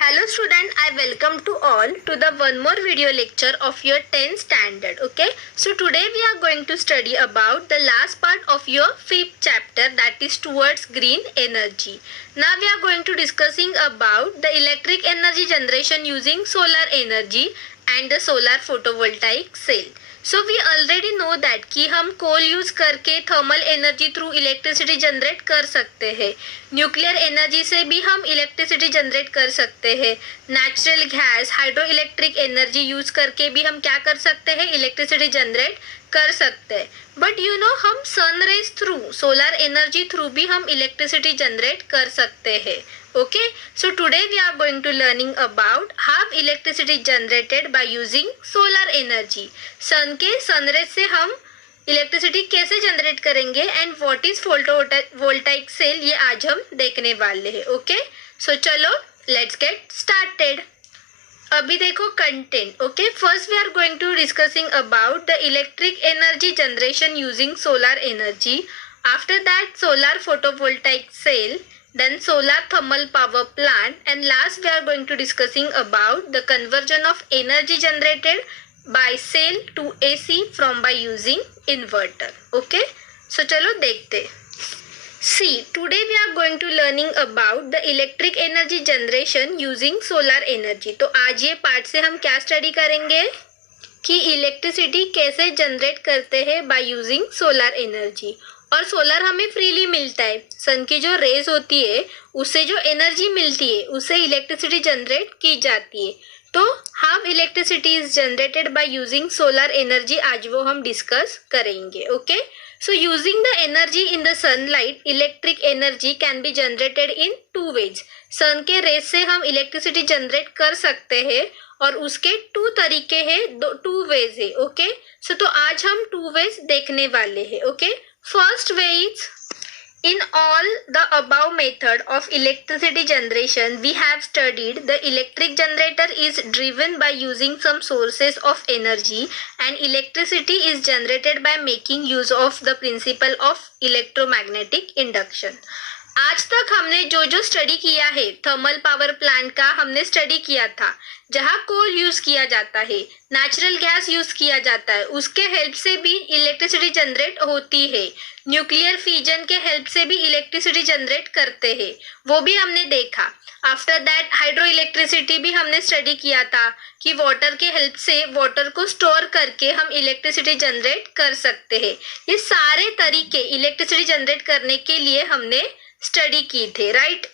Hello student, I welcome to all to the one more video lecture of your 10th standard. Okay, so today we are going to study about the last part of your 5th chapter, that is towards green energy. Now we are going to discussing about the electric energy generation using solar energy and the solar photovoltaic cell. So we already know that कि हम coal use करके thermal energy through electricity generate कर सकते हैं. Nuclear energy से भी हम electricity generate कर सकते हैं. Natural gas, hydro electric energy use करके भी हम क्या कर सकते हैं, इलेक्ट्रिसिटी जनरेट कर सकते हैं. बट यू नो हम sun rays through, solar energy through भी हम इलेक्ट्रिसिटी जनरेट कर सकते हैं. Okay, so today we are going to learning about how electricity generated by using solar energy. सन के सनरेज से हम इलेक्ट्रिसिटी कैसे जनरेट करेंगे and what is photovoltaic cell, ये आज हम देखने वाले हैं. ओके, सो चलो लेट्स गेट स्टार्टेड. अभी देखो content. Okay, first we are going to discussing about the electric energy generation using solar energy. After that solar photovoltaic cell, then solar thermal power plant, and last we are going to discussing about the conversion of energy generated by cell to AC from by using inverter. Okay, so चलो देखते. See, today we are going to learning about the electric energy generation using solar energy. तो आज ये part से हम क्या study करेंगे कि इलेक्ट्रिसिटी कैसे जनरेट करते हैं बाय यूजिंग सोलर एनर्जी. और सोलर हमें फ्रीली मिलता है. सन की जो रेज होती है उससे जो एनर्जी मिलती है उससे इलेक्ट्रिसिटी जनरेट की जाती है. तो how electricity is generated by using solar energy, आज वो हम डिस्कस करेंगे. Okay, so using the energy in the sunlight, electric energy can be generated in two ways. Sun के रेज से हम इलेक्ट्रिसिटी जनरेट कर सकते हैं और उसके टू तरीके हैं, टू वेज है. ओके, सो तो आज हम टू वेज देखने वाले हैं. Okay, first way is, in all the above method of electricity generation we have studied, the electric generator is driven by using some sources of energy and electricity is generated by making use of the principle of electromagnetic induction. आज तक हमने जो जो study किया है, thermal power plant का हमने study किया था, जहाँ कोल यूज किया जाता है, नेचुरल गैस यूज किया जाता है, उसके हेल्प से भी इलेक्ट्रिसिटी जनरेट होती है. न्यूक्लियर फ्यूजन के हेल्प से भी इलेक्ट्रिसिटी जनरेट करते हैं, वो भी हमने देखा. आफ्टर दैट हाइड्रो इलेक्ट्रिसिटी भी हमने स्टडी किया था कि वाटर के हेल्प से वाटर को स्टोर करके हम इलेक्ट्रिसिटी जनरेट कर सकते हैं. ये सारे तरीके इलेक्ट्रिसिटी जनरेट करने के लिए हमने स्टडी की थे, right.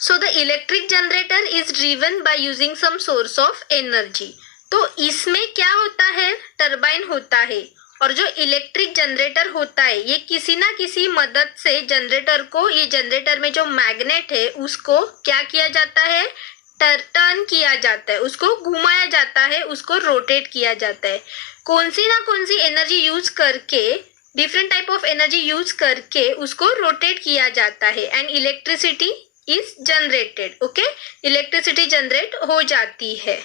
So the electric generator is driven by using some source of energy. तो इसमें क्या होता है, टरबाइन होता है, और जो इलेक्ट्रिक जनरेटर होता है ये किसी ना किसी मदद से जनरेटर को, ये जनरेटर में जो मैग्नेट है उसको क्या किया जाता है, टर्न किया जाता है, उसको घुमाया जाता है, उसको रोटेट किया जाता है. कौन सी ना कौन सी एनर्जी यूज करके, different type of energy use करके उसको रोटेट किया जाता है and electricity is generated. Okay, electricity generate हो जाती है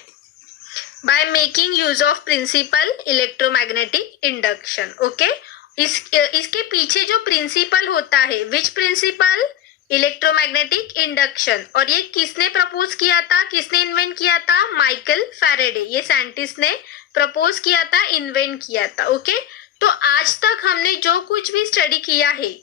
by making use of principle electromagnetic induction. Okay, इसके पीछे जो प्रिंसिपल होता है, विच प्रिंसिपल, इलेक्ट्रोमैग्नेटिक इंडक्शन. और ये किसने प्रपोज किया था, किसने इन्वेंट किया था, माइकल फैराडे. ये साइंटिस्ट ने प्रपोज किया था, इन्वेंट किया था. ओके, तो आज तक हमने जो कुछ भी स्टडी किया है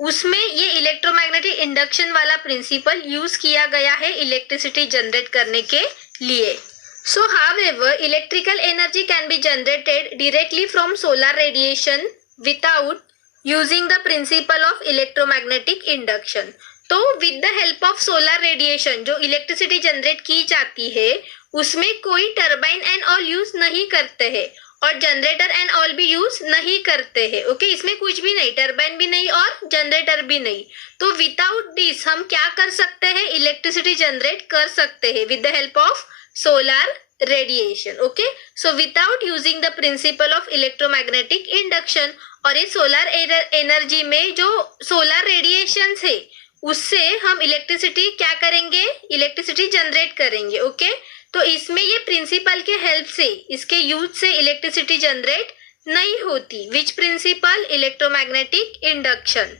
उसमें ये इलेक्ट्रोमैग्नेटिक इंडक्शन वाला प्रिंसिपल यूज किया गया है इलेक्ट्रिसिटी जनरेट करने के लिए. So however, electrical energy can be generated directly from solar radiation without using the principle of electromagnetic induction. तो with the help of solar radiation जो इलेक्ट्रिसिटी जनरेट की जाती है उसमें कोई टर्बाइन एंड ऑल यूज नहीं करते हैं और जनरेटर एंड ऑल भी यूज नहीं करते हैं. ओके, इसमें कुछ भी नहीं, टर्बाइन भी नहीं और जनरेटर भी नहीं. तो विदाउट दिस हम क्या कर सकते हैं, इलेक्ट्रिसिटी जनरेट कर सकते हैं with the help of solar radiation. Okay, so without using the principle of electromagnetic induction, और ये सोलर एनर्जी में जो सोलर रेडिएशन है उससे हम इलेक्ट्रिसिटी क्या करेंगे, इलेक्ट्रिसिटी जनरेट करेंगे. ओके, तो इसमें ये प्रिंसिपल के हेल्प से, इसके यूज से इलेक्ट्रिसिटी जनरेट नहीं होती. Which principle, electromagnetic induction.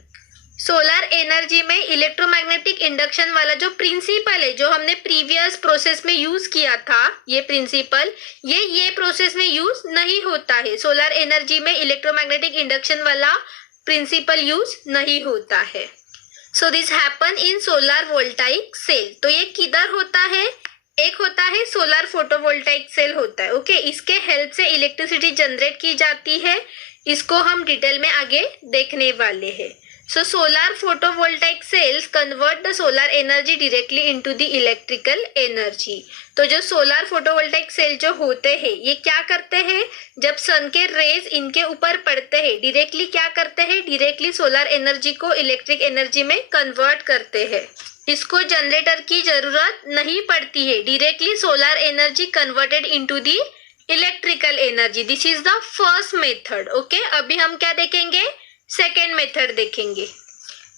Solar energy में इलेक्ट्रोमैग्नेटिक इंडक्शन वाला जो प्रिंसिपल है, जो हमने प्रीवियस प्रोसेस में यूज किया था, ये प्रिंसिपल ये प्रोसेस में यूज नहीं होता है। सोलर एनर्जी में इलेक्ट्रोमैग्नेटिक इंडक्शन वाला प्रिंसिपल यूज नहीं होता है। So this happen in solar voltaic cell. तो ये किधर होता है? एक होता है सोलर फोटोवोल्टाइक सेल होता है, ओके। इसके हेल्प से इलेक्ट्रिसिटी जनरेट की जाती है। इसको हम डिटेल में आगे देखने वाले हैं। So solar photovoltaic cells convert the solar energy directly into the electrical energy. तो जो सोलर फोटोवोल्टाइक सेल जो होते हैं, ये क्या करते हैं? जब सन के रेज इनके ऊपर पड़ते हैं, डायरेक्टली क्या करते हैं? डायरेक्टली सोलर एनर्जी को इलेक्ट्रिक एनर्जी में कन्वर्ट करते हैं। इसको जनरेटर की जरूरत नहीं पड़ती है। Directly solar energy converted into the electrical energy. This is the first method, okay. अभी हम क्या देखेंगे? सेकेंड मेथड देखेंगे।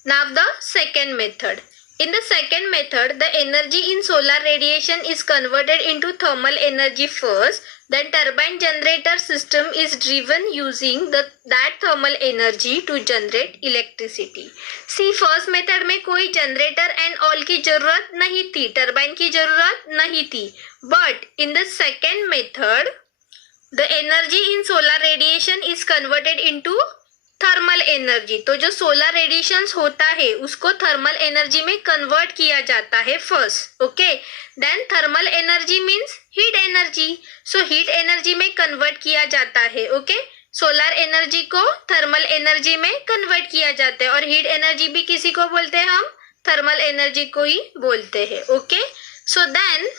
Now the second method. In the second method, the energy in solar radiation is converted into thermal energy first. Then turbine generator system is driven using that thermal energy to generate electricity. See, first method में कोई generator and all की जरूरत नहीं थी, turbine की जरूरत नहीं थी. But in the second method, the energy in solar radiation is converted into thermal energy. तो जो सोलर रेडिएशंस होता है उसको थर्मल एनर्जी में कन्वर्ट किया जाता है first, okay. Then thermal energy means heat energy. So heat energy में कन्वर्ट किया जाता है, ओके. सोलर एनर्जी को थर्मल एनर्जी में कन्वर्ट किया जाता है. और हीट एनर्जी भी किसी को बोलते हैं? हम थर्मल एनर्जी को ही बोलते हैं, okay. So then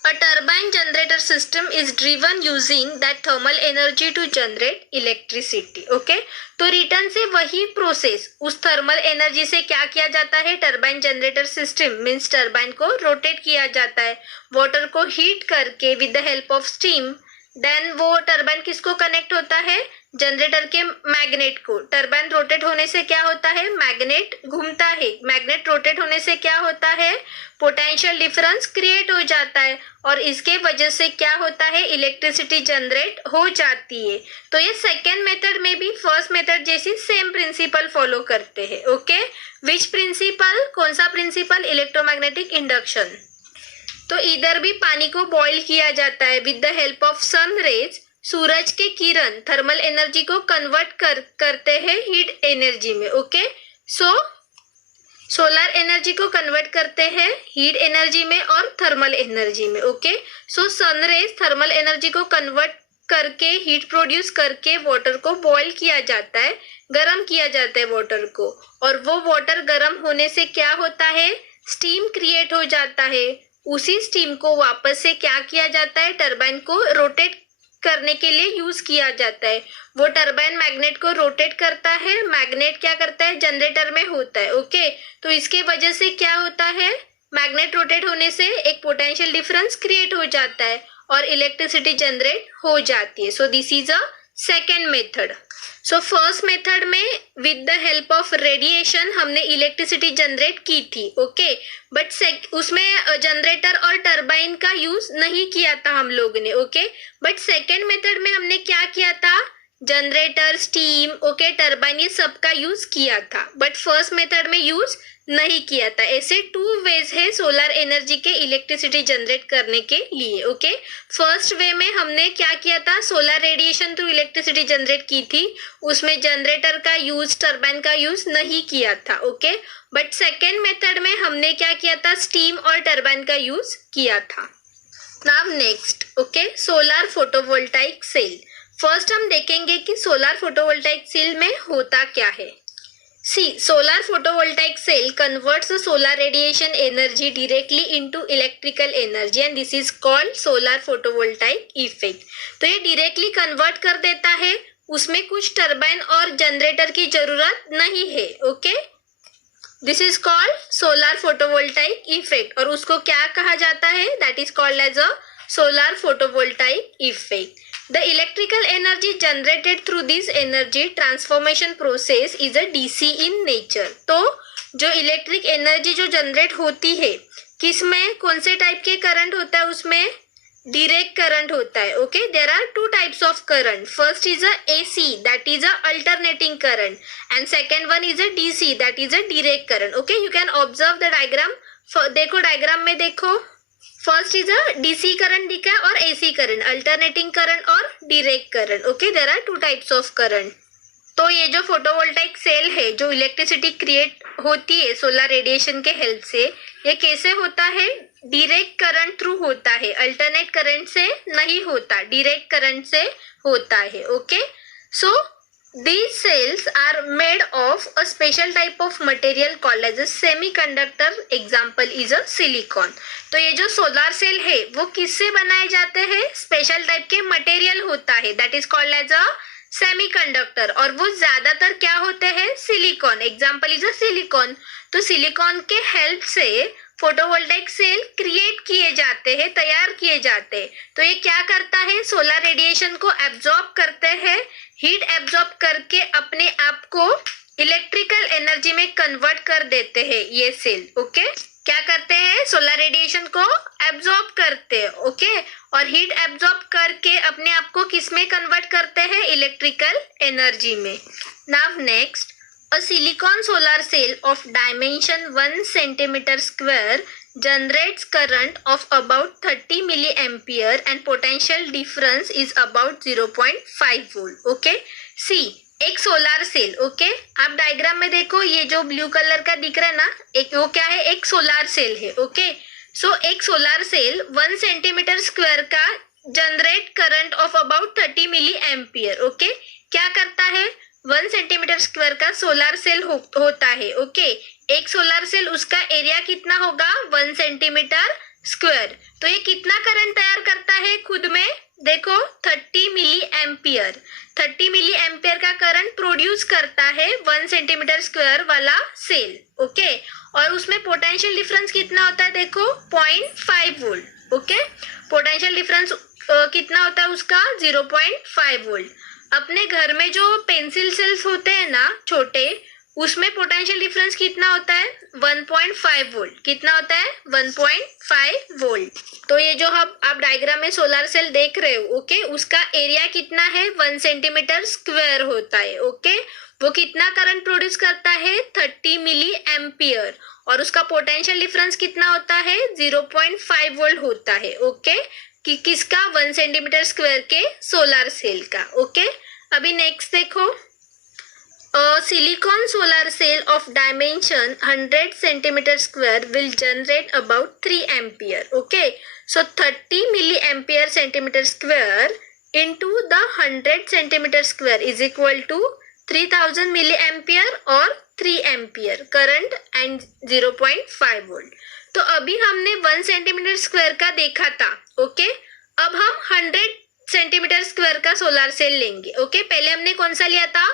a turbine generator system is driven using that thermal energy to generate electricity, okay. तो रिटर्न से वही प्रोसेस उस थर्मल एनर्जी से क्या किया जाता है? Turbine generator system means turbine को रोटेट किया जाता है वाटर को हीट करके with the help of steam. Then वो टर्बाइन किसको कनेक्ट होता है? जनरेटर के मैग्नेट को. टर्बाइन रोटेट होने से क्या होता है? मैग्नेट घूमता है. मैग्नेट रोटेट होने से क्या होता है? पोटेंशियल डिफरेंस क्रिएट हो जाता है और इसके वजह से क्या होता है? इलेक्ट्रिसिटी जनरेट हो जाती है. तो ये सेकेंड मेथड में भी फर्स्ट मेथड जैसी सेम प्रिंसिपल फॉलो करते हैं, ओके. Which principle? कौन सा प्रिंसिपल? Electromagnetic induction. तो इधर भी पानी को बॉईल किया जाता है with the help of sun rays. सूरज के किरण थर्मल एनर्जी को कन्वर्ट करते हैं हीट एनर्जी में, ओके. सो सोलर एनर्जी को कन्वर्ट करते हैं हीट एनर्जी में और थर्मल एनर्जी में, okay. So sun rays thermal energy को कन्वर्ट करके हीट प्रोड्यूस करके वाटर को बॉईल किया जाता है, गर्म किया जाता है वाटर को. और वो वाटर गर्म होने से क्या होता है? स्टीम क्रिएट हो जाता है. उसी स्टीम को वापस से क्या किया जाता है? टर्बाइन को रोटेट करने के लिए यूज किया जाता है. वो टर्बाइन मैग्नेट को रोटेट करता है. मैग्नेट क्या करता है? जनरेटर में होता है, ओके. तो इसके वजह से क्या होता है? मैग्नेट रोटेट होने से एक पोटेंशियल डिफरेंस क्रिएट हो जाता है और इलेक्ट्रिसिटी जनरेट हो जाती है. So this is a second method. So first method में with the help of radiation हमने इलेक्ट्रिसिटी जनरेट की थी, ओके. बट उसमें जनरेटर और टर्बाइन का यूज नहीं किया था हम लोगों ने, ओके. बट सेकेंड मेथड में हमने क्या किया था? जनरेटर, स्टीम, ओके, टर्बाइन, ये सबका यूज किया था. बट फर्स्ट मेथड में यूज नहीं किया था. ऐसे टू वेज है सोलर एनर्जी के इलेक्ट्रिसिटी जनरेट करने के लिए, ओके. फर्स्ट वे में हमने क्या किया था? Solar radiation through electricity generate की थी. उसमें जनरेटर का यूज, टर्बाइन का यूज नहीं किया था, ओके. बट सेकेंड मेथड में हमने क्या किया था? स्टीम और टर्बाइन का यूज किया था. Now next, okay, solar photovoltaic cell. First हम देखेंगे कि सोलर फोटोवोल्टाइक सेल में होता क्या है. See, solar photovoltaic cell converts the solar radiation energy directly into electrical energy and this is called solar photovoltaic effect. तो ये directly convert कर देता है. उसमें कुछ टर्बाइन और जनरेटर की जरूरत नहीं है, okay. This is called solar photovoltaic effect और उसको क्या कहा जाता है? That is called as a solar photovoltaic effect. The electrical energy generated through this energy transformation process is a DC in nature. तो जो इलेक्ट्रिक एनर्जी जो generate होती है किस में? कौन से टाइप के करंट होता है उसमें? डायरेक्ट करंट होता है. Okay, there are two types of current. First is a AC, that is a alternating current, and second one is a DC, that is a direct current. Okay, you can observe the diagram. देखो diagram में देखो, first is a DC current दिखा है और AC current, alternating current और direct current. Okay, there are two types of current. तो ये जो फोटोवोल्टाइक सेल है, जो इलेक्ट्रिसिटी क्रिएट होती है सोलर रेडिएशन के हेल्प से, ये कैसे होता है? डायरेक्ट करंट थ्रू होता है, अल्टरनेट करंट से नहीं होता, डायरेक्ट करंट से होता है. Okay, so these cells are made of a special type of material called as a semiconductor. Example is a silicon. तो ये जो सोलर सेल है वो किससे बनाए जाते हैं? स्पेशल टाइप के मटेरियल होता है, that is called as a semiconductor, और वो ज्यादातर क्या होते हैं? Silicon. Example is a silicon. तो सिलिकॉन के हेल्प से फोटोवोल्टाइक सेल क्रिएट किए जाते हैं, तैयार किए जाते हैं. तो ये क्या करता है? सोलर रेडिएशन को एब्जॉर्ब करते हैं, हीट एब्जॉर्ब करके अपने आप को इलेक्ट्रिकल एनर्जी में कन्वर्ट कर देते हैं ये सेल. ओके, क्या करते हैं? सोलर रेडिएशन को एब्जॉर्ब करते हैं. ओके, और हीट एब्जॉर्ब करके अपने आप को किस में कन्वर्ट करते हैं? इलेक्ट्रिकल एनर्जी में. Now next, a silicon solar cell of dimension 1 centimeter square generates current of about 30 milliampere and potential difference is about 0.5 volt. Okay, see, एक सोलर सेल. ओके, आप डायग्राम में देखो, ये जो ब्लू कलर का दिख रहा है ना, एक वो क्या है? एक सोलर सेल है. ओके, सो एक सोलर सेल 1 सेंटीमीटर स्क्वायर का generate current of about 30 milli ampere. Okay, क्या करता है? 1 सेंटीमीटर स्क्वायर का सोलर सेल होता है. ओके, एक सोलर सेल, उसका एरिया कितना होगा? 1 सेंटीमीटर स्क्वायर. तो ये कितना करंट तैयार करता है खुद में? देखो, 30 मिली एम्पियर. 30 मिली एम्पियर का करंट प्रोड्यूस करता है 1 सेंटीमीटर स्क्वायर वाला सेल. ओके, और उसमें पोटेंशियल डिफरेंस कितना होता है? देखो, 0.5 वोल्ट. ओके, पोटेंशियल डिफरेंस कितना होता है उसका? 0.5 वोल्ट. अपने घर में जो पेंसिल सेल्स होते हैं ना छोटे, उसमें पोटेंशियल डिफरेंस कितना होता है? 1.5 वोल्ट. कितना होता है? 1.5 वोल्ट. तो ये जो आप डायग्राम में सोलर सेल देख रहे हो, ओके, उसका एरिया कितना है? 1 सेंटीमीटर स्क्वायर होता है. ओके, वो कितना करंट प्रोड्यूस करता है? 30 मिली एम्पियर, और उसका पोटेंशियल डिफरेंस कितना होता है? 0.5 वोल्ट होता है. ओके, कि किसका? 1 सेंटीमीटर स्क्वायर के सोलर सेल का. ओके, अभी नेक्स्ट देखो, silicon solar cell of dimension 100 centimeter square will generate about 3 ampere. Okay, so 30 milliampere centimeter square into the 100 centimeter square is equal to 3000 milliampere or 3 ampere current and 0.5 volt. तो अभी हमने 1 centimetre square का देखा था. Okay, अब हम 100 centimetre square का solar cell लेंगे. ओके, पहले हमने कौन सा लिया था?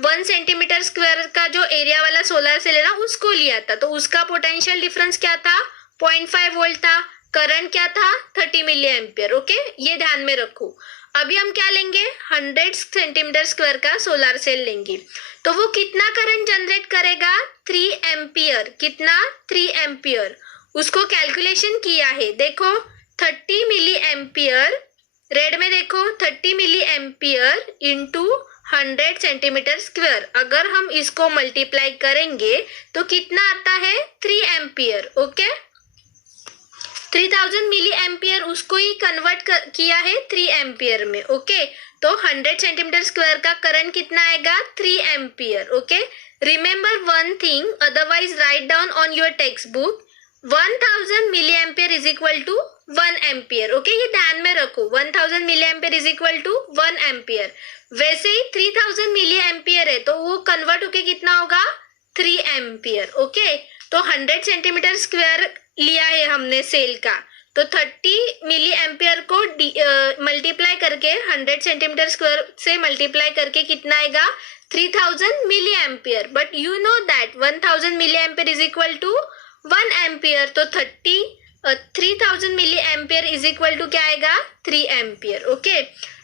1 सेंटीमीटर स्क्वायर का जो एरिया वाला सोलर सेल है ना, उसको लिया था. तो उसका पोटेंशियल डिफरेंस क्या था? 0.5 वोल्ट था. करंट क्या था? 30 मिली एम्पियर. ओके, ये ध्यान में रखो. अभी हम क्या लेंगे? 100 सेंटीमीटर स्क्वायर का सोलर सेल लेंगे. तो वो कितना करंट जनरेट करेगा? 3 एम्पियर. कितना? 3 एम्पियर. उसको कैलकुलेशन किया है. देखो, 30 मिली एम्पियर, रेड में देखो, 30 milli ampere into 100 centimetre square. अगर हम इसको मल्टीप्लाई करेंगे तो कितना आता है? 3 एम्पियर. ओके, 3000 मिली एम्पियर उसको ही कन्वर्ट किया है 3 एम्पियर में. ओके, तो 100 सेंटीमीटर स्क्वायर का करंट कितना आएगा? 3 ampere. Okay, remember one thing, otherwise write down on your text book, 1000 milli ampere is equal to 1 ampere. Okay, ये ध्यान में रखो, 1000 milli ampere is equal to 1 ampere. वैसे ही 3000 मिली एम्पियर है तो वो कन्वर्ट होके कितना होगा? 3 एम्पियर. ओके, तो 100 सेंटीमीटर स्क्वायर लिया है हमने सेल का, तो 30 मिली एम्पियर को मल्टीप्लाई करके 100 सेंटीमीटर स्क्वायर से मल्टीप्लाई करके कितना आएगा? 3000 milli ampere. But you know that 1000 milli ampere is equal to 1 ampere. तो 3000 milli ampere is equal to क्या आएगा? 3 ampere. Okay,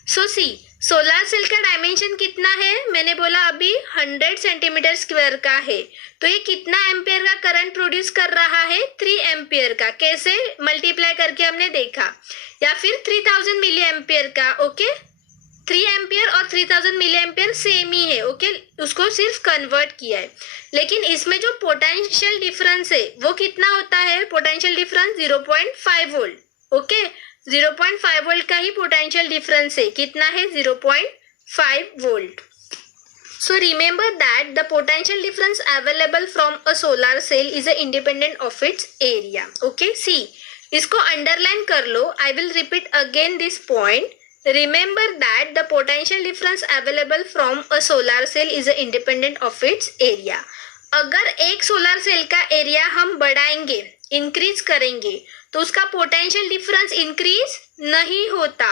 so see, solar cell का डायमेंशन कितना है, मैंने बोला अभी 100 सेंटीमीटर स्क्वायर का है। तो ये कितना एम्पियर का करंट प्रोड्यूस कर रहा है, 3 एम्पियर का। कैसे मल्टीप्लाई करके हमने देखा, या फिर 3000 मिली एम्पियर का। ओके, 3 एम्पियर और 3000 मिली एम्पियर सेम ही है। ओके, उसको सिर्फ कन्वर्ट किया है। लेकिन इसमें जो पोटेंशियल डिफरेंस है वो कितना होता है, potential difference 0.5 volt. Okay, 0.5 volt का ही पोटेंशियल डिफरेंस है। कितना है, 0.5 volt. So remember that the potential difference available from a solar cell is independent of its area. Okay, see, इसको underline कर लो. I will repeat again this point. Remember that the potential difference available from a solar cell is independent of its area. अगर एक solar cell का area हम बढ़ाएंगे, increase करेंगे, तो उसका पोटेंशियल डिफरेंस इंक्रीज नहीं होता।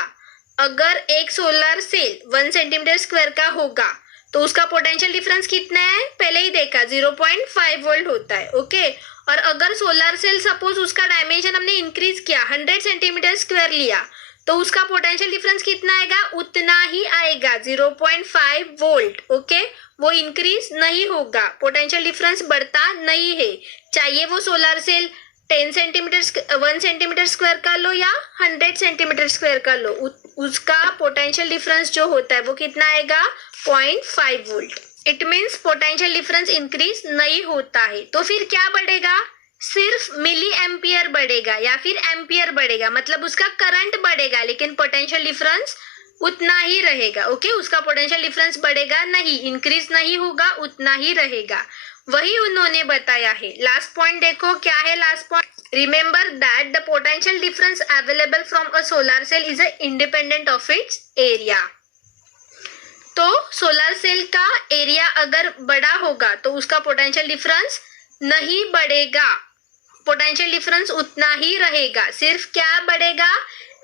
अगर एक सोलर सेल 1 सेंटीमीटर स्क्वायर का होगा तो उसका पोटेंशियल डिफरेंस कितना है, पहले ही देखा, 0.5 वोल्ट होता है। ओके, और अगर सोलर सेल सपोज उसका डायमेंशन हमने इंक्रीज किया, 100 सेंटीमीटर स्क्वायर लिया, तो उसका पोटेंशियल डिफरेंस कितना आएगा, उतना ही आएगा, 0.5 वोल्ट। ओके, वो इंक्रीज नहीं होगा, पोटेंशियल डिफरेंस बढ़ता नहीं है। चाहिए वो सोलर सेल 1 सेंटीमीटर स्क्वायर का लो या 100 सेंटीमीटर स्क्वायर का लो, उसका पोटेंशियल डिफरेंस जो होता है वो कितना आएगा, 0.5 volt. It means potential difference increase नहीं होता है। तो फिर क्या बढ़ेगा, सिर्फ मिली एम्पियर बढ़ेगा या फिर एम्पियर बढ़ेगा, मतलब उसका करंट बढ़ेगा, लेकिन पोटेंशियल डिफरेंस उतना ही रहेगा। ओके, उसका पोटेंशियल डिफरेंस बढ़ेगा नहीं, इंक्रीज नहीं होगा, उतना ही रहेगा। वही उन्होंने बताया है। लास्ट पॉइंट देखो, क्या है last point, remember that the potential difference available from a solar cell is independent of its area. तो सोलर सेल का एरिया अगर बड़ा होगा तो उसका पोटेंशियल डिफरेंस नहीं बढ़ेगा, पोटेंशियल डिफरेंस उतना ही रहेगा। सिर्फ क्या बढ़ेगा,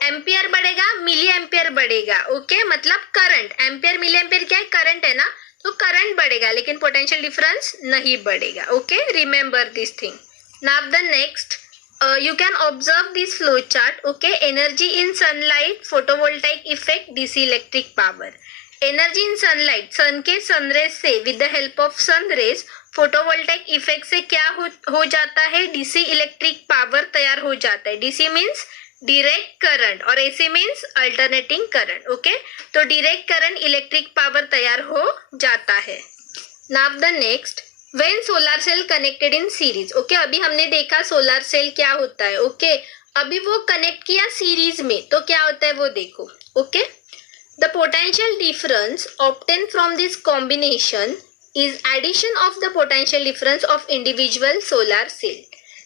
एम्पियर बढ़ेगा, मिली एम्पियर बढ़ेगा। ओके, मतलब करंट, एम्पियर मिली एम्पियर क्या है, करंट है ना, तो करंट बढ़ेगा लेकिन पोटेंशियल डिफरेंस नहीं बढ़ेगा। Okay, remember this thing. Now the next, you can observe this flow chart. Okay, energy in sunlight, photovoltaic effect, DC electric power. Energy in sunlight, sun के सनरेज से, with the help of sun rays, photovoltaic effect से क्या हो जाता है, DC electric power तैयार हो जाता है। डीसी मीन्स डायरेक्ट करंट और AC means alternating current. Okay, तो डायरेक्ट करंट, इलेक्ट्रिक पावर तैयार हो जाता है। Now the next, when solar cell connected in series. Okay, अभी हमने देखा सोलर सेल क्या होता है। ओके, अभी वो कनेक्ट किया सीरीज में, तो क्या होता है वो देखो। Okay, the potential difference obtained from this combination is addition of the potential difference of individual solar cell.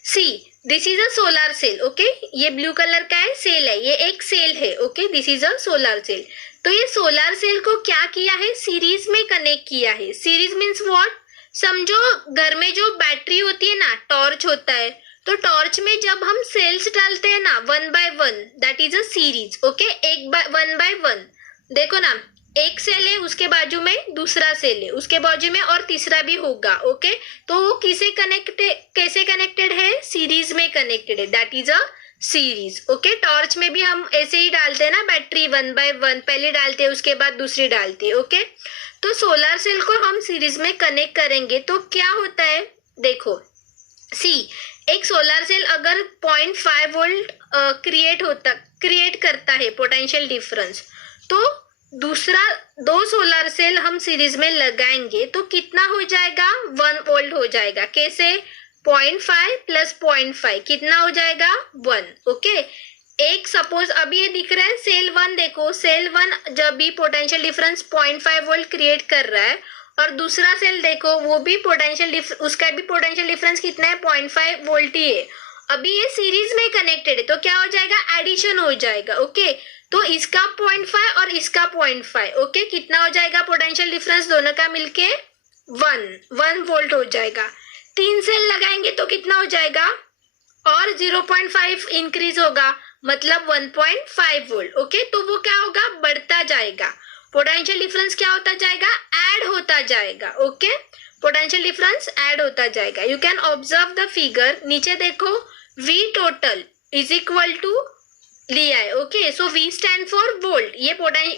See, this is a solar cell. Okay, ये ब्लू कलर का है, सेल है, ये एक सेल है। Okay, this is a solar cell. तो ये solar cell को क्या किया है, सीरीज में कनेक्ट किया है। सीरीज मीन्स व्हाट, समझो घर में जो बैटरी होती है ना, टॉर्च होता है, तो टॉर्च में जब हम सेल्स डालते हैं ना 1 by 1, that is a series. Okay, 1 by 1 देखो ना, एक सेल है, उसके बाजू में दूसरा सेल है, उसके बाजू में और तीसरा भी होगा। ओके, तो वो कैसे कनेक्टेड है, सीरीज में कनेक्टेड है, that is a series. Okay, torch में भी हम ऐसे ही डालते हैं ना बैटरी, 1 by 1 पहले डालते हैं, उसके बाद दूसरी डालते हैं। ओके, तो सोलर सेल को हम सीरीज में कनेक्ट करेंगे तो क्या होता है, देखो, सी, एक सोलर सेल अगर 0.5 वोल्ट क्रिएट करता है पोटेंशियल डिफरेंस, तो दूसरा 2 सोलर सेल हम सीरीज में लगाएंगे तो कितना हो जाएगा, 1 वोल्ट हो जाएगा। कैसे, 0.5 प्लस 0.5 कितना हो जाएगा, 1। ओके, एक सपोज अभी ये दिख रहा है सेल 1, देखो सेल 1 जब भी पोटेंशियल डिफरेंस 0.5 वोल्ट क्रिएट कर रहा है, और दूसरा सेल देखो वो भी उसका भी पोटेंशियल डिफरेंस कितना है, 0.5 वोल्ट ही है। अभी ये सीरीज में कनेक्टेड है तो क्या हो जाएगा, एडिशन हो जाएगा। ओके, तो इसका 0.5 और इसका 0.5, ओके, कितना हो जाएगा पोटेंशियल डिफरेंस दोनों का मिलके 1 वोल्ट हो जाएगा। 3 सेल लगाएंगे तो कितना हो जाएगा, और 0.5 इंक्रीज होगा, मतलब 1.5 वोल्ट। ओके, तो वो क्या होगा, बढ़ता जाएगा, पोटेंशियल डिफरेंस क्या होता जाएगा, ऐड होता जाएगा। ओके, पोटेंशियल डिफरेंस ऐड होता जाएगा। You can observe the figure, नीचे देखो, V total is equal to लिया है। Okay, so V stand for volt, ये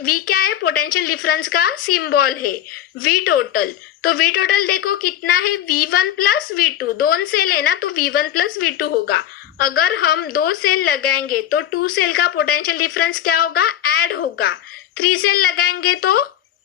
V क्या है, पोटेंशियल डिफरेंस का सिंबल है। V टोटल, तो V टोटल देखो कितना है, V1 प्लस V2, दोनों सेल है ना तो V1 प्लस V2 होगा। अगर हम 2 सेल लगाएंगे तो 2 सेल का पोटेंशियल डिफरेंस क्या होगा, ऐड होगा। 3 सेल लगाएंगे तो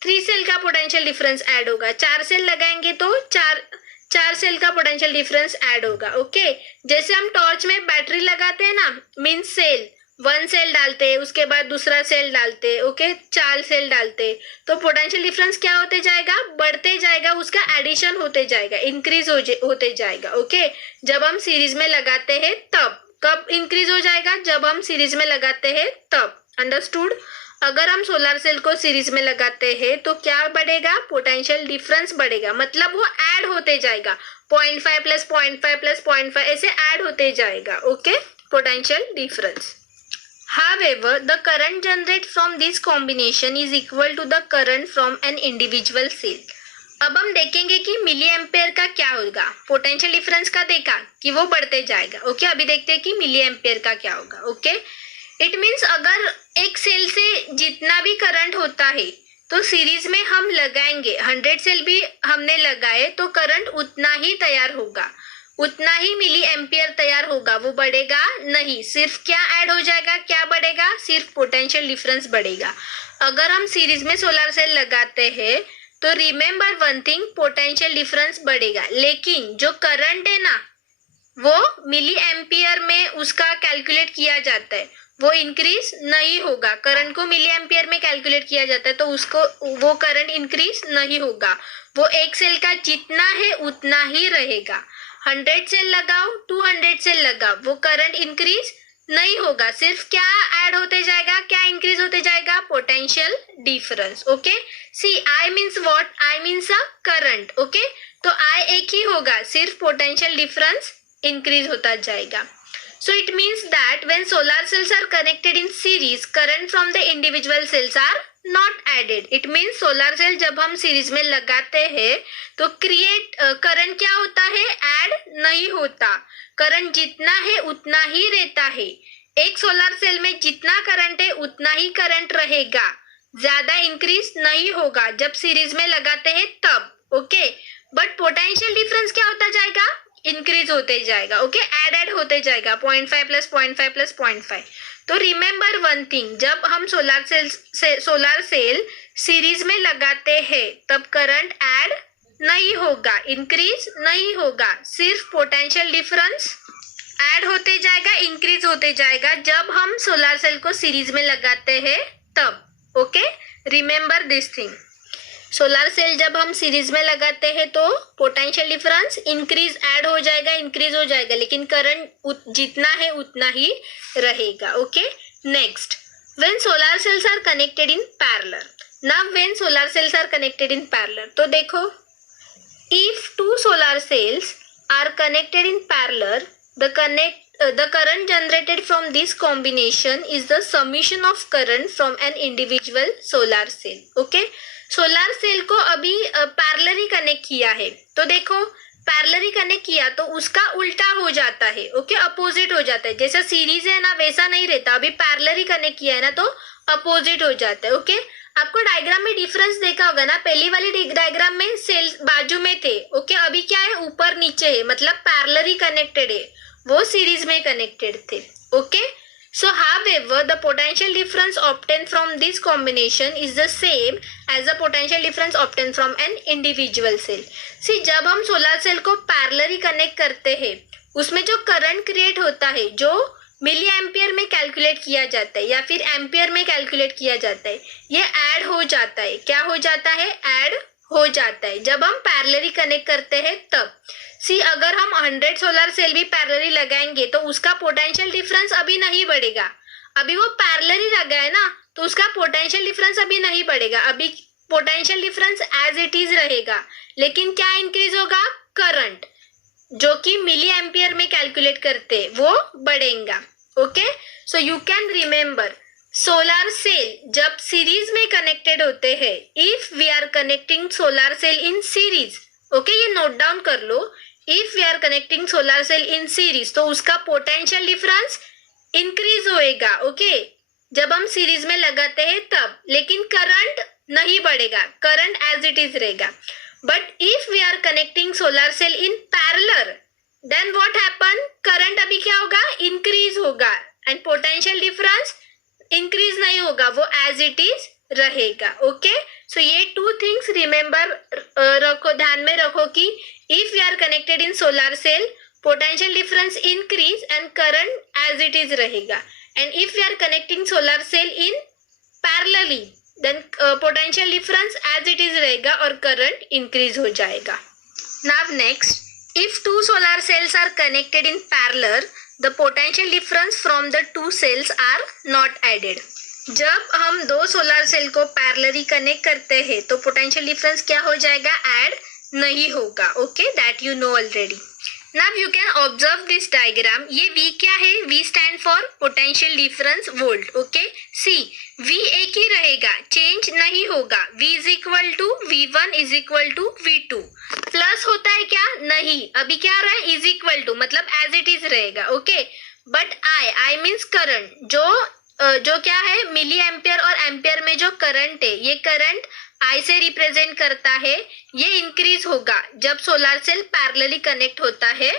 3 सेल का पोटेंशियल डिफरेंस ऐड होगा। 4 सेल लगाएंगे तो 4 सेल का पोटेंशियल डिफरेंस ऐड होगा। ओके, जैसे हम टॉर्च में बैटरी लगाते हैं ना, मीन्स सेल, 1 सेल डालते, उसके बाद दूसरा सेल डालते, ओके 4 सेल डालते, तो पोटेंशियल डिफरेंस क्या होते जाएगा, बढ़ते जाएगा, उसका एडिशन होते जाएगा, इंक्रीज होते जाएगा। ओके, जब हम सीरीज में लगाते हैं तब, कब इंक्रीज हो जाएगा, जब हम सीरीज में लगाते हैं तब। अंडरस्टूड। अगर हम सोलर सेल को सीरीज में लगाते हैं तो क्या बढ़ेगा, पोटेंशियल डिफरेंस बढ़ेगा, मतलब वो ऐड होते जाएगा, 0.5 प्लस 0.5 प्लस 0.5 ऐसे ऐड होते जाएगा। Okay, potential difference. However, the current generated from this combination is equal to the current from an individual cell. अब हम देखेंगे कि मिली एम्पेयर का क्या होगा, पोटेंशियल डिफरेंस का देखा कि वो बढ़ते जाएगा। ओके, अभी देखते हैं कि मिली एम्पेयर का क्या होगा। ओके, इट मीन्स अगर एक सेल से जितना भी करंट होता है तो सीरीज में हम लगाएंगे, 100 सेल भी हमने लगाए तो करंट उतना ही तैयार होगा, उतना ही मिली एम्पियर तैयार होगा, वो बढ़ेगा नहीं। सिर्फ क्या ऐड हो जाएगा, क्या बढ़ेगा, सिर्फ पोटेंशियल डिफरेंस बढ़ेगा। अगर हम सीरीज में सोलर सेल लगाते हैं तो remember one thing, potential difference बढ़ेगा, लेकिन जो करंट है ना वो मिली एम्पियर में उसका कैलकुलेट किया जाता है, वो इंक्रीज नहीं होगा। करंट को मिली एम्पियर में कैलकुलेट किया जाता है तो उसको वो करंट इंक्रीज नहीं होगा, वो एक सेल का जितना है उतना ही रहेगा। 100 सेल लगाओ, 200 सेल लगाओ, वो करंट इंक्रीज नहीं होगा, सिर्फ क्या ऐड होते जाएगा, क्या इंक्रीज होते जाएगा, potential difference. Okay, see I means what, I means a current. Okay, तो आई एक ही होगा, सिर्फ पोटेंशियल डिफरेंस इंक्रीज होता जाएगा। So it means that when solar cells are connected in series, current from the individual cells are not added. It means solar cell जब हम series में लगाते हैं तो क्रिएट करंट क्या होता है, ऐड नहीं होता, करंट जितना है उतना ही रहता है। एक सोलर सेल में जितना करंट है उतना ही करंट रहेगा, ज्यादा इंक्रीज नहीं होगा जब सीरीज में लगाते हैं तब। ओके, बट पोटेंशियल डिफरेंस क्या होता जाएगा, इंक्रीज होते जाएगा। ओके, ऐड होते जाएगा, 0.5 प्लस 0.5 प्लस 0.5। तो रिमेम्बर वन थिंग, जब हम सोलर सेल सीरीज में लगाते हैं तब करंट ऐड नहीं होगा, इंक्रीज नहीं होगा, सिर्फ पोटेंशियल डिफरेंस ऐड होते जाएगा, इंक्रीज होते जाएगा जब हम सोलर सेल को सीरीज में लगाते हैं तब। Okay, remember this thing. Solar cell जब हम सीरीज में लगाते हैं तो पोटेंशियल डिफरेंस इंक्रीज ऐड हो जाएगा, इंक्रीज हो जाएगा, लेकिन करंट जितना है उतना ही रहेगा। Okay, next, when solar cells are connected in parallel. Now when solar cells are connected in parallel, तो देखो, if 2 solar cells are connected in parallel, the current generated from this combination is the summation of current from an individual solar cell. Okay, solar cell को अभी parallelly connect किया है तो देखो, parallelly connect किया तो उसका उल्टा हो जाता है। ओके, अपोजिट हो जाता है, जैसा सीरीज है ना वैसा नहीं रहता, अभी पैरेलली कनेक्ट किया है ना तो अपोजिट हो जाता है। ओके, आपको डायग्राम में डिफरेंस देखा होगा ना, पहली वाली डायग्राम में सेल बाजू में थे। ओके, अभी क्या है, ऊपर नीचे है, मतलब पैरेलली कनेक्टेड है, वो सीरीज में कनेक्टेड थे। Okay, so however the potential difference obtained from this combination is the same as the potential difference obtained from an individual cell. See, जब हम सोलर सेल को पैरेलली कनेक्ट करते हैं उसमें जो करंट क्रिएट होता है, जो मिली एम्पियर में कैलकुलेट किया जाता है या फिर एम्पियर में कैलकुलेट किया जाता है, ये ऐड हो जाता है। क्या हो जाता है, ऐड हो जाता है जब हम पैरेलली कनेक्ट करते हैं तब। सी, अगर हम 100 सोलर सेल भी पैरेलली लगाएंगे तो उसका पोटेंशियल डिफरेंस अभी नहीं बढ़ेगा, अभी वो पैरेलली लगा है ना तो उसका पोटेंशियल डिफरेंस अभी नहीं बढ़ेगा, अभी potential difference as it is रहेगा, लेकिन क्या इंक्रीज होगा, करंट जो कि मिली एम्पियर में कैलकुलेट करते वो बढ़ेगा। Okay, so you can remember, solar cell जब सीरीज में कनेक्टेड होते हैं, if we are connecting solar cell in series, okay ये नोट डाउन कर लो, if we are connecting solar cell in series तो उसका पोटेंशियल डिफरेंस इंक्रीज होएगा, ओके, जब हम सीरीज में लगाते हैं तब, लेकिन करंट नहीं बढ़ेगा, करंट एज इट इज रहेगा. But if we are connecting solar cell in parallel, then what happen, current अभी क्या होगा, इंक्रीज होगा एंड पोटेंशियल डिफरेंस इंक्रीज नहीं होगा, वो एज इट इज रहेगा. ओके, सो ये टू थिंग्स रिमेम्बर रखो, ध्यान में रखो कि if we are connected in solar cell, potential difference increase and current as it is रहेगा. And if we are connecting solar cell in parallelly, then potential difference as it is रहेगा और current increase हो जाएगा. Now next, if two solar cells are connected in parallel, the potential difference from the two cells are not added. जब हम दो solar cell को parallelly connect करते हैं तो पोटेंशियल डिफरेंस क्या हो जाएगा, ऐड नहीं होगा. Okay, that you know already. Now you can observe this diagram. ये V क्या है, V stand for potential difference volt. Okay, see V एक ही रहेगा, चेंज नहीं होगा. V is equal to V1 is equal to V2. Plus होता है क्या, नहीं, अभी क्या रहा है, इज इक्वल टू, मतलब एज इट इज रहेगा. Okay, but I means current, जो क्या है, मिली एम्पियर और एम्पियर में जो करंट है, ये करंट I से रिप्रेजेंट करता है, ये इंक्रीज होगा जब सोलर सेल पैरेलली कनेक्ट होता है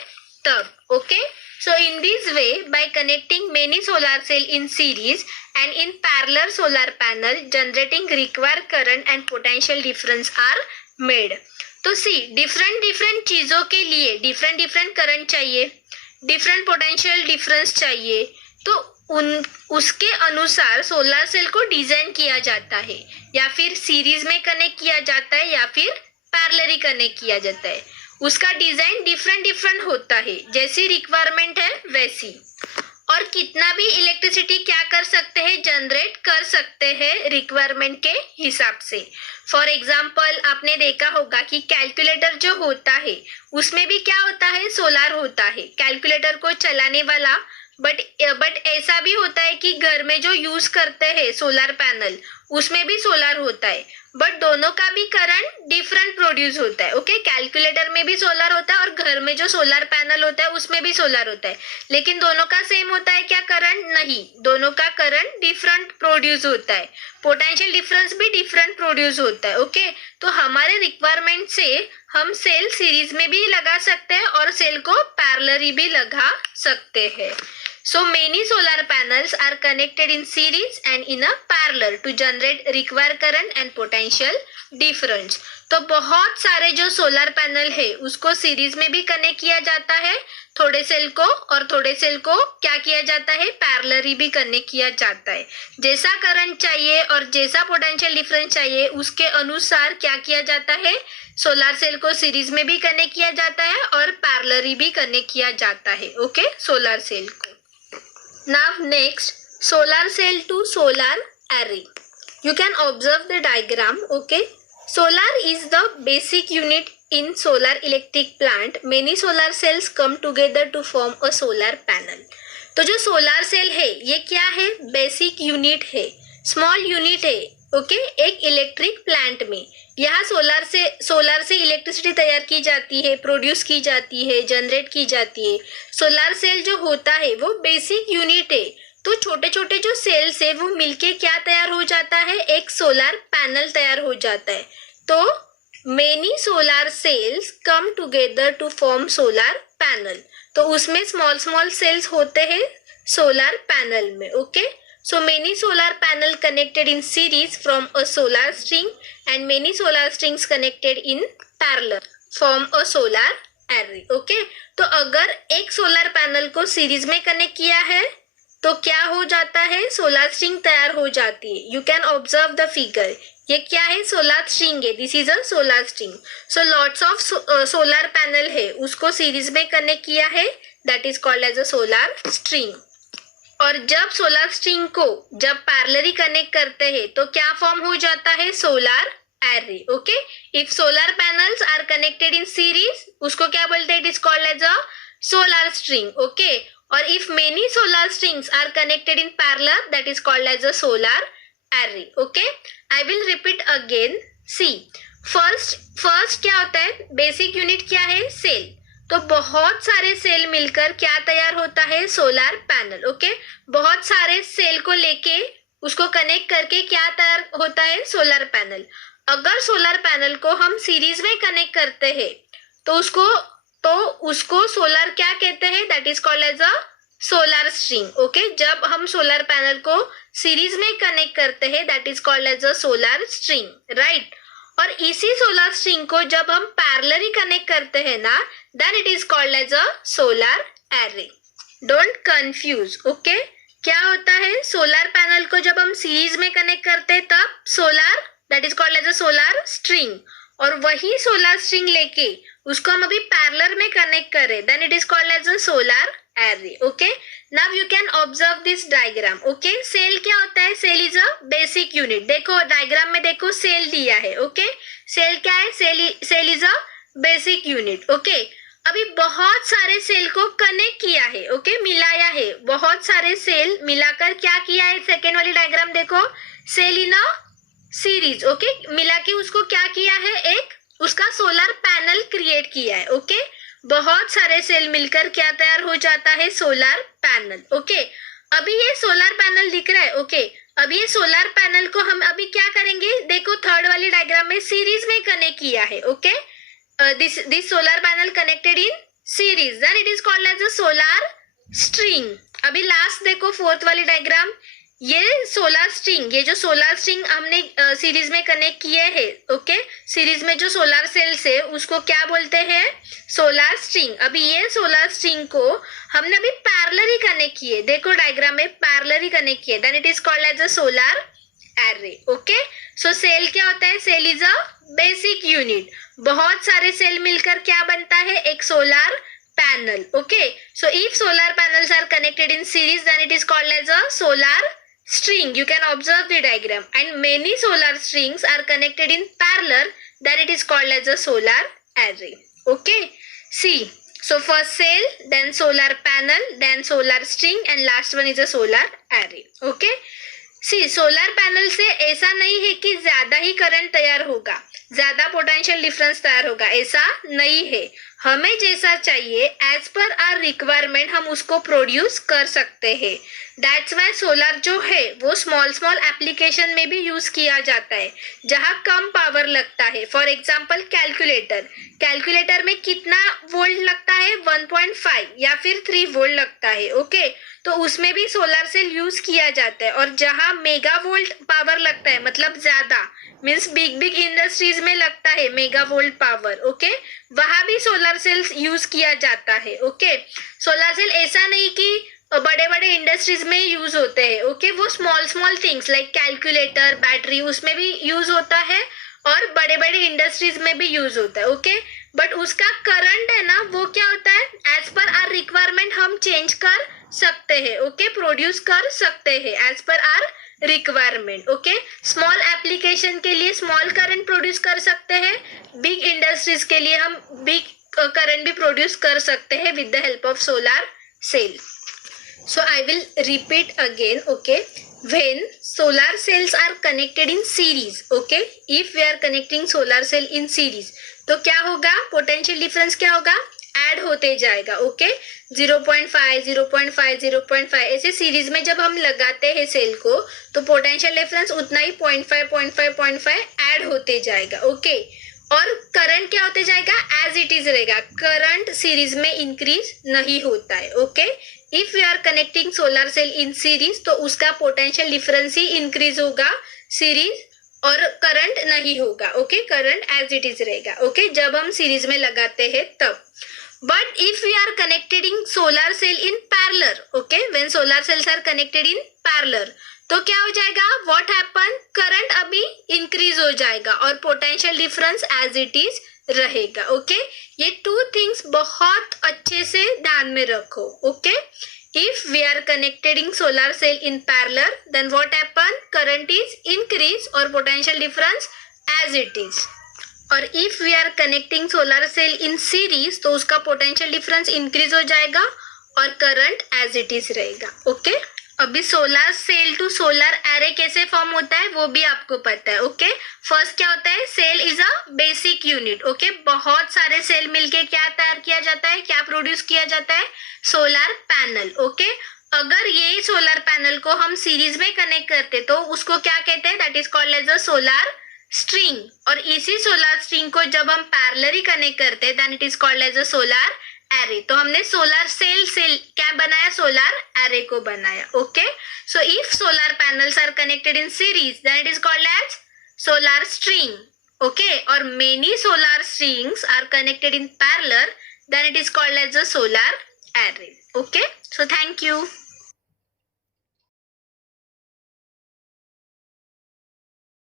तब. Okay, so in this way, by connecting many solar cell in series and in parallel solar panel, generating required current and potential difference are made. तो सी different चीजों के लिए different current चाहिए, different potential difference चाहिए, तो उसके अनुसार solar cell को डिजाइन किया जाता है, या फिर सीरीज में कनेक्ट किया जाता है या फिर पैरेलली कनेक्ट किया जाता है. उसका डिजाइन डिफरेंट होता है, जैसी रिक्वायरमेंट है वैसी. और कितना भी इलेक्ट्रिसिटी क्या कर सकते हैं, जनरेट कर सकते हैं रिक्वायरमेंट के हिसाब से. फॉर एग्जाम्पल, आपने देखा होगा कि कैलकुलेटर जो होता है उसमें भी क्या होता है, सोलार होता है, कैलकुलेटर को चलाने वाला. बट ऐसा भी होता है कि घर में जो यूज करते हैं सोलर पैनल, उसमें भी सोलर होता है, बट दोनों का भी करंट डिफरेंट प्रोड्यूस होता है. ओके, कैलकुलेटर में भी सोलर होता है और घर में जो सोलर पैनल होता है उसमें भी सोलर होता है, लेकिन दोनों का सेम होता है क्या, करंट नहीं, दोनों का करंट डिफरेंट प्रोड्यूस होता है, पोटेंशियल डिफरेंस भी डिफरेंट प्रोड्यूस होता है. ओके, तो हमारे रिक्वायरमेंट से हम सेल सीरीज में भी लगा सकते हैं और सेल को पैरेलली भी लगा सकते हैं. So many solar panels are connected in series and in a parallel to generate required current and potential difference. तो बहुत सारे जो सोलर पैनल है उसको सीरीज में भी कनेक्ट किया जाता है, थोड़े सेल को, और थोड़े सेल को क्या किया जाता है, पैरेलली भी कनेक्ट किया जाता है. जैसा करंट चाहिए और जैसा पोटेंशियल डिफरेंस चाहिए उसके अनुसार क्या किया जाता है, सोलर सेल को सीरीज में भी कनेक्ट किया जाता है और पैरेलली भी कनेक्ट किया जाता है. ओके, सोलर सेल को. Now next, solar cell to solar array. You can observe the diagram. Okay, solar is the basic unit in solar electric plant. Many solar cells come together to form a solar panel. तो जो solar cell है ये क्या है, basic unit है, small unit है. Okay, एक electric plant में यहाँ सोलर से इलेक्ट्रिसिटी तैयार की जाती है, प्रोड्यूस की जाती है, जनरेट की जाती है. सोलर सेल जो होता है वो बेसिक यूनिट है, तो छोटे छोटे जो सेल्स है वो मिलके क्या तैयार हो जाता है, एक सोलर पैनल तैयार हो जाता है. तो many solar cells come together to form solar panel. तो उसमें स्मॉल सेल्स होते हैं सोलर पैनल में. Okay, so many solar panel connected in series from a solar string and many solar strings connected in parallel form a solar array. Okay, तो अगर एक solar panel को series में connect किया है तो क्या हो जाता है, सोलर स्ट्रिंग तैयार हो जाती है. You can observe the figure. ये क्या है, सोलर स्ट्रिंग है, this is a solar string. So lots of solar panel है, उसको सीरीज में कनेक्ट किया है, that is called as a solar string. और जब सोलर स्ट्रिंग को जब पैरेलली कनेक्ट करते हैं तो क्या फॉर्म हो जाता है, solar array. Okay, if solar panels are connected in series उसको क्या बोलते हैं, it is called as a solar string. Okay, और if many solar strings are connected in parallel that is called as a solar array. Okay, I will repeat again. See first क्या होता है, basic unit क्या है, cell. तो बहुत सारे cell मिलकर क्या तैयार होता है, सोलर पैनल। ओके, बहुत सारे सेल को लेके उसको कनेक्ट करके क्या तैयार होता है, सोलर पैनल। अगर सोलर पैनल को हम सीरीज में कनेक्ट करते हैं तो उसको सोलर क्या कहते हैं, that is called as a solar string. Okay, जब हम सोलर पैनल को सीरीज में कनेक्ट करते हैं that is called as a solar string, right. और इसी सोलर स्ट्रिंग को जब हम पैरेलली कनेक्ट करते हैं ना, then it is called as a solar array. Don't confuse. Okay, क्या होता है, सोलर पैनल को जब हम सीरीज में कनेक्ट करते हैं तब solar, that is called as a solar string, और वही सोलर स्ट्रिंग लेके उसको हम अभी पैरेलल में कनेक्ट करें then it is called as a solar array. Okay, now you can observe this diagram. Okay, cell क्या होता है, cell is a basic unit. देखो डायग्राम में देखो सेल दिया है। ओके, सेल क्या है, cell is a basic unit. Okay, अभी बहुत सारे सेल को कनेक्ट किया है। ओके, मिलाया है, बहुत सारे सेल मिलाकर क्या किया है, सेकेंड वाली डायग्राम देखो, cell in a series. Okay, मिला के उसको क्या किया है, एक उसका सोलर पैनल क्रिएट किया है। ओके, बहुत सारे सेल मिलकर क्या तैयार हो जाता है, सोलर पैनल। ओके, अभी ये सोलर पैनल दिख रहा है। ओके, अब ये सोलर पैनल को हम अभी क्या करेंगे, देखो थर्ड वाली डायग्राम में सीरीज में कनेक्ट किया है। Okay, this solar panel connected in series, then it is called as a solar string. अभी लास्ट देखो फोर्थ वाली डायग्राम, ये सोलर स्ट्रिंग, ये जो सोलर स्ट्रिंग हमने सीरीज में कनेक्ट किए हैं। ओके, सीरीज में जो सोलर सेल्स है उसको क्या बोलते हैं, सोलर स्ट्रिंग। अभी ये सोलर स्ट्रिंग को हमने अभी पैरेलली कनेक्ट किए, देखो डायग्राम में पैरेलली कनेक्ट किए, then it is called as a solar array. Okay, so cell क्या होता है, cell is a basic unit. बहुत सारे सेल मिलकर क्या बनता है, एक solar panel. Okay, so if solar panels are connected in series then it is called as a solar string. You can observe the diagram, and many solar strings are connected in parallel, then it is called as a solar array. Okay, see, so first cell, then solar panel, then solar string, and last one is a solar array. Okay, see solar panel से ऐसा नहीं है कि ज्यादा ही current तैयार होगा, ज्यादा potential difference तैयार होगा, ऐसा नहीं है। हमें जैसा चाहिए एज पर आवर रिक्वायरमेंट हम उसको प्रोड्यूस कर सकते हैं। दैट्स वाई सोलर जो है वो स्मॉल स्मॉल एप्लीकेशन में भी यूज किया जाता है जहाँ कम पावर लगता है। फॉर एग्जाम्पल कैलकुलेटर में कितना वोल्ट लगता है, 1.5 या फिर 3 वोल्ट लगता है। ओके, तो उसमें भी सोलर सेल यूज किया जाता है। और जहाँ मेगा वोल्ट पावर लगता है, मतलब ज्यादा, मीन्स बिग इंडस्ट्रीज में लगता है मेगा वोल्ट पावर, ओके, वहां भी सोलर सेल्स यूज किया जाता है। ओके, सोलर सेल ऐसा नहीं कि बड़े बड़े इंडस्ट्रीज में यूज होते हैं। ओके, वो small things like calculator, battery, उसमें भी यूज होता है और बड़े बड़े इंडस्ट्रीज में भी यूज होता है। ओके, बट उसका करंट है ना, वो क्या होता है, एज पर आर रिक्वायरमेंट हम चेंज कर सकते हैं। ओके, प्रोड्यूस कर सकते हैं as per our requirement. Okay, small application के लिए स्मॉल करंट प्रोड्यूस कर सकते हैं, बिग इंडस्ट्रीज के लिए हम बिग करंट भी प्रोड्यूस कर सकते हैं with the help of solar cell. So I will repeat again. Okay, when solar cells are connected in series, okay, if we are connecting solar cell in series, तो क्या होगा, potential difference क्या होगा, add होते जाएगा। Okay, 0.5 0.5 0.5 ऐसे series में जब हम लगाते हैं सेल को तो पोटेंशियल डिफरेंस उतना ही 0.5 ऐड होते जाएगा। ओके, और करंट क्या होते जाएगा, एज इट इज रहेगा, करंट सीरीज में इंक्रीज नहीं होता है। Okay, if we are connecting solar cell in series तो उसका पोटेंशियल डिफरेंस ही इंक्रीज होगा सीरीज, और करंट नहीं होगा। Okay, current as it is रहेगा। ओके, जब हम सीरीज में लगाते हैं तब। But if we are connecting solar cell in parallel, okay, when solar cells are connected in parallel तो क्या हो जाएगा, व्हाट हैपन, करंट अभी इंक्रीज हो जाएगा और potential difference as it is रहेगा। ओके, ये 2 थिंग्स बहुत अच्छे से ध्यान में रखो। Okay, if we are connecting solar cell in parallel then what happen, current is increase और potential difference as it is. और if we are connecting solar cell in series तो उसका पोटेंशियल डिफरेंस इंक्रीज हो जाएगा और current as it is रहेगा। Okay, अभी solar cell to solar array कैसे फॉर्म होता है वो भी आपको पता है. ओके, फर्स्ट क्या होता है, cell is a basic unit. Okay, बहुत सारे सेल मिलके क्या तैयार किया जाता है, क्या प्रोड्यूस किया जाता है, सोलर पैनल. ओके, अगर ये सोलर पैनल को हम सीरीज में कनेक्ट करते तो उसको क्या कहते हैं, that is called as a solar string. और इसी सोलर स्ट्रिंग को जब हम पैरेलली कनेक्ट करते हैं then it is called as a solar array. तो हमने सोलर सेल क्या बनाया, सोलर एरे को बनाया. Okay, so if solar panels are connected in series then it is called as solar string. Okay, और many solar strings are connected in parallel then it is called as a solar array. Okay, so thank you.